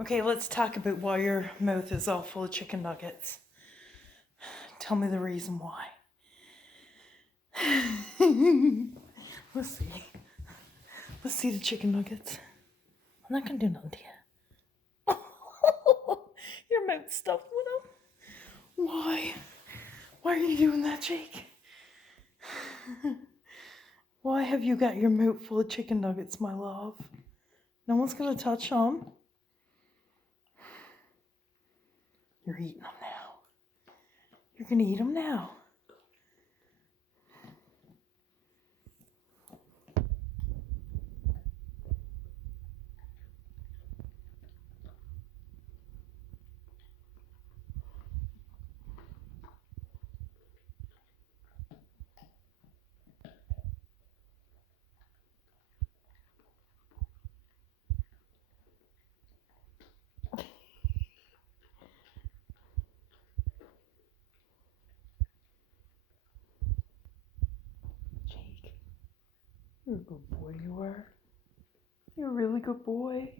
Okay, let's talk about why your mouth is all full of chicken nuggets. Tell me the reason why. Let's see. Let's see the chicken nuggets. I'm not gonna do nothing to you. Your mouth's stuffed with them. Why? Why are you doing that, Jake? Why have you got your mouth full of chicken nuggets, my love? No one's gonna touch them. You're eating them now. You're gonna eat them now. Jake, you're a good boy, you are. You're a really good boy.